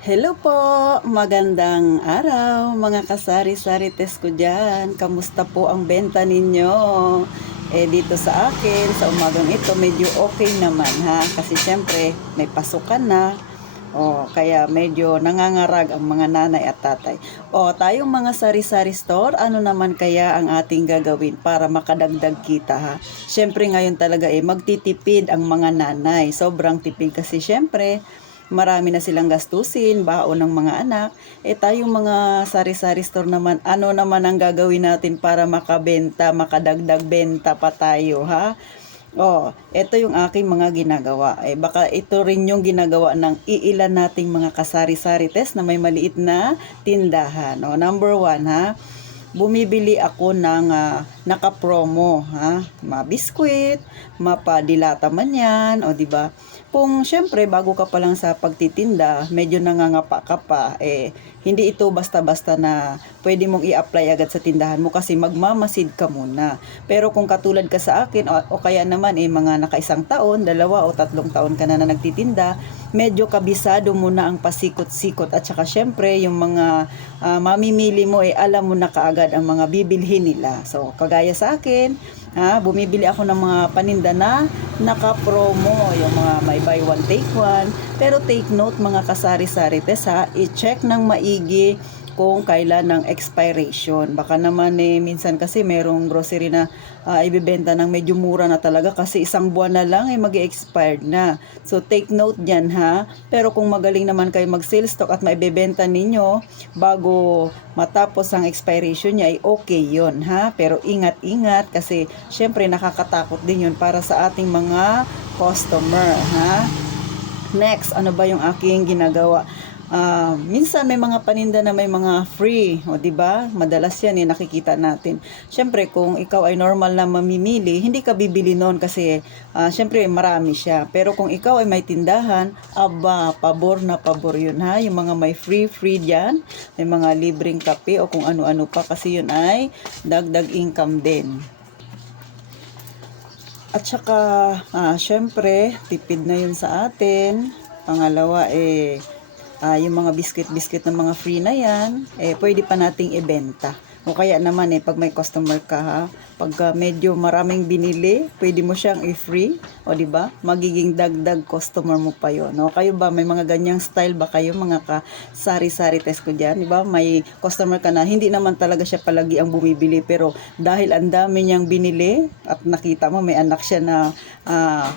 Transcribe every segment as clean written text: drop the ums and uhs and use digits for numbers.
Hello po! Magandang araw mga kasari-sarites ko dyan. Kamusta po ang benta ninyo? Dito sa akin, sa umagang ito, medyo okay naman ha. Kasi syempre, may pasukan na. Kaya medyo nangangarag ang mga nanay at tatay. Tayong mga sari-sari store, ano naman kaya ang ating gagawin para makadagdag kita ha? Syempre ngayon talaga magtitipid ang mga nanay. Sobrang tipid kasi syempre, marami na silang gastusin, baon ng mga anak. Tayong mga sari-sari store naman, ano naman ang gagawin natin para makabenta, makadagdag benta pa tayo, ha? Ito yung aking mga ginagawa. Baka ito rin yung ginagawa ng iilan nating mga kasari-sari test na may maliit na tindahan. Number 1, ha? Bumibili ako ng naka-promo, ha? Mabiskwit, mapadilata man yan, di ba? Kung syempre bago ka pa lang sa pagtitinda, medyo nangangapa ka pa, hindi ito basta-basta na pwede mong i-apply agad sa tindahan mo kasi magmamasid ka muna. Pero kung katulad ka sa akin o kaya naman mga nakaisang taon, 2 o 3 taon ka na nagtitinda, medyo kabisado mo na ang pasikot-sikot at saka syempre yung mga mamimili mo alam mo na kaagad ang mga bibilhin nila. So kagaya sa akin, bumibili ako ng mga paninda na naka-promo, yung mga may buy one take one. Pero take note mga kasari-sari test i-check ng maigi kung kailan ng expiration. Baka naman minsan kasi merong grocery na ibebenta ng medyo mura na talaga kasi isang buwan na lang mag-expired na. So take note dyan ha. Pero kung magaling naman kayo mag-sales stock at maibebenta ninyo bago matapos ang expiration niya okay yun ha. Pero ingat-ingat kasi syempre nakakatakot din yun para sa ating mga customer ha. Next, ano ba yung aking ginagawa? Minsan may mga paninda na may mga free, di ba? Madalas yan nakikita natin. Syempre kung ikaw ay normal na mamimili, hindi ka bibili noon kasi syempre marami siya. Pero kung ikaw ay may tindahan, pabor na pabor yun ha. Yung mga may free diyan, may mga libreng kape o kung ano-ano pa kasi yun ay dagdag income din. At saka, syempre, tipid na yun sa atin. Pangalawa, yung mga biscuit ng mga free na yan, pwede pa nating ibenta. O kaya naman pag may customer ka ha, pag medyo maraming binili, pwede mo siyang i-free, di ba? Magiging dagdag customer mo pa yon. Kayo ba may mga ganyang style ba kayo mga ka-sari-sari test ko diyan, di ba? May customer ka na hindi naman talaga siya palagi ang bumibili pero dahil ang dami niyang binili at nakita mo may anak siya na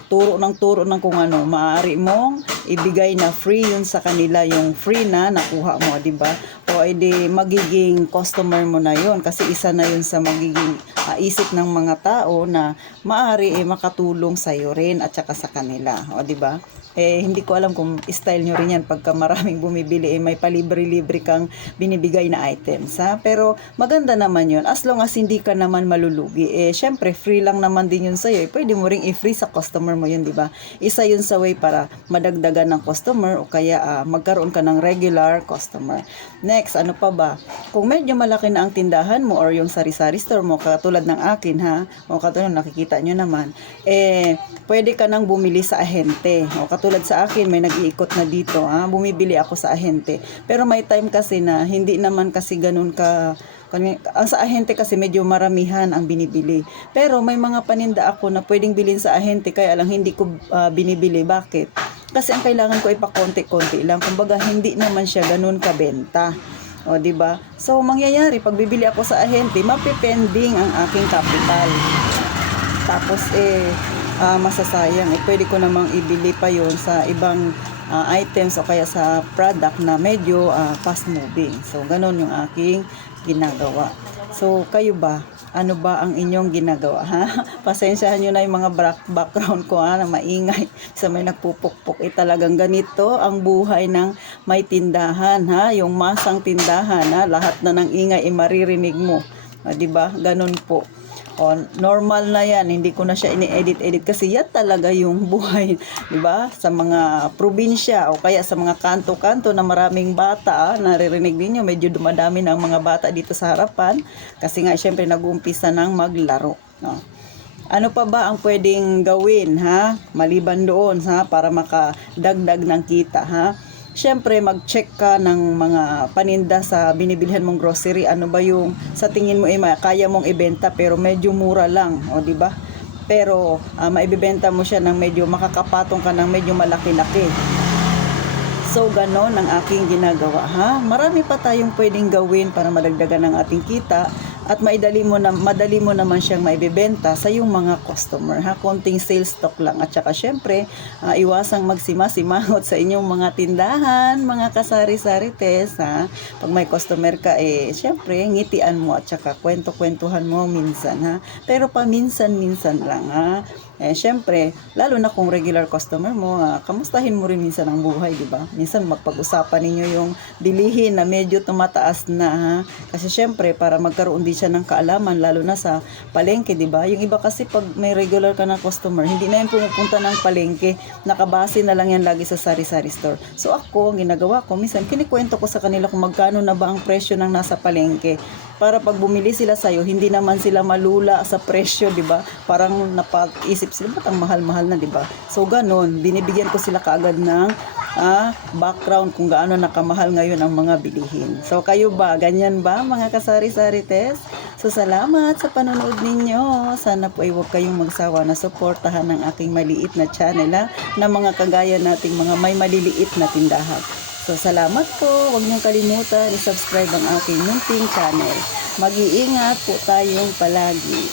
turo ng kung ano, maaari mong ibigay na free yun sa kanila, yung free na nakuha mo, di ba? Edi magiging customer mo na yun kasi isa na yun sa magiging isip ng mga tao na maaari makatulong sa iyo rin at saka sa kanila, di ba? Hindi ko alam kung style nyo rin yan pagka maraming bumibili may palibre-libre kang binibigay na items ha? Pero maganda naman yun as long as hindi ka naman malulugi. Syempre free lang naman din yun sa'yo, pwede mo ring i-free sa customer mo yun, di ba? Isa yun sa way para madagdagan ng customer o kaya magkaroon ka ng regular customer. Next, ano pa ba? Kung medyo malaki na ang tindahan mo or yung sari-sari store mo katulad ng akin ha, o katulad nakikita nyo naman, pwede ka nang bumili sa ahente. O katulad sa akin, may nag-iikot na dito, bumibili ako sa ahente. Pero may time kasi na hindi naman kasi ganun ka ang sa ahente kasi medyo maramihan ang binibili. Pero may mga paninda ako na pwedeng bilhin sa ahente kaya lang hindi ko binibili. Bakit? Kasi ang kailangan ko ay pakonti-konti lang. Kumbaga hindi naman siya ganun kabenta. Di ba? So mangyayari pag bibili ako sa ahente, mapipending ang aking capital. Tapos masasayang. Pwede ko namang ibili pa yon sa ibang items o kaya sa product na medyo fast moving. So ganun yung aking ginagawa. So kayo ba? Ano ba ang inyong ginagawa ha? Pasensyahan nyo na yung mga background ko na maingay sa may nagpupukpok. Talagang ganito ang buhay ng may tindahan ha? Yung masang tindahan ha? Lahat na ng ingay maririnig mo. Diba? Ganun po. Normal na yan, hindi ko na siya ini-edit kasi yan talaga yung buhay, di ba? Sa mga probinsya o kaya sa mga kanto-kanto na maraming bata, naririnig niyo medyo dumadami na ang mga bata dito sa harapan kasi nga syempre nag-uumpisa ng maglaro, no? Ano pa ba ang pwedeng gawin ha? Maliban doon ha para makadagdag ng kita ha? syempre mag-check ka ng mga paninda sa binibilhan mong grocery. Ano ba yung sa tingin mo kaya mong ibenta pero medyo mura lang, o di ba? Pero maibibenta mo siya ng medyo makakapatong ka ng medyo malaki-laki. So, ganon ang aking ginagawa, ha? Marami pa tayong pwedeng gawin para madagdagan ng ating kita at madali mo naman siyang maibebenta sa iyong mga customer, ha? Konting sales stock lang. At saka syempre, iwasang magsima-simangot sa inyong mga tindahan, mga kasari-sari test, ha? Pag may customer ka, syempre, ngitian mo at saka kwento-kwentuhan mo minsan, ha? Pero paminsan-minsan lang, ha? Syempre, lalo na kung regular customer mo, kamustahin mo rin minsan ang buhay, di ba? Minsan magpag-usapan ninyo yung bilihin na medyo tumataas na, ha? Kasi syempre, para magkaroon din siya ng kaalaman, lalo na sa palengke, di ba? Yung iba kasi pag may regular ka na customer, hindi na yung pumupunta ng palengke, nakabase na lang yan lagi sa sari-sari store. So ako, ang ginagawa ko, minsan kinikwento ko sa kanila kung magkano na ba ang presyo ng nasa palengke. Para pag bumili sila sa'yo, hindi naman sila malula sa presyo, di ba? Parang napag-isip sila, ba't ang mahal-mahal na, di ba? So, ganun, binibigyan ko sila kaagad ng background kung gaano nakamahal ngayon ang mga bilihin. So, kayo ba? Ganyan ba, mga kasari-sari test? So, salamat sa panonood ninyo. Sana po ay huwag kayong magsawa na suportahan ng aking maliit na channel, na mga kagaya nating mga may maliliit na tindahan. So, salamat po. Huwag niyong kalimutan i-subscribe ang aking munting channel. Mag-iingat po tayong palagi.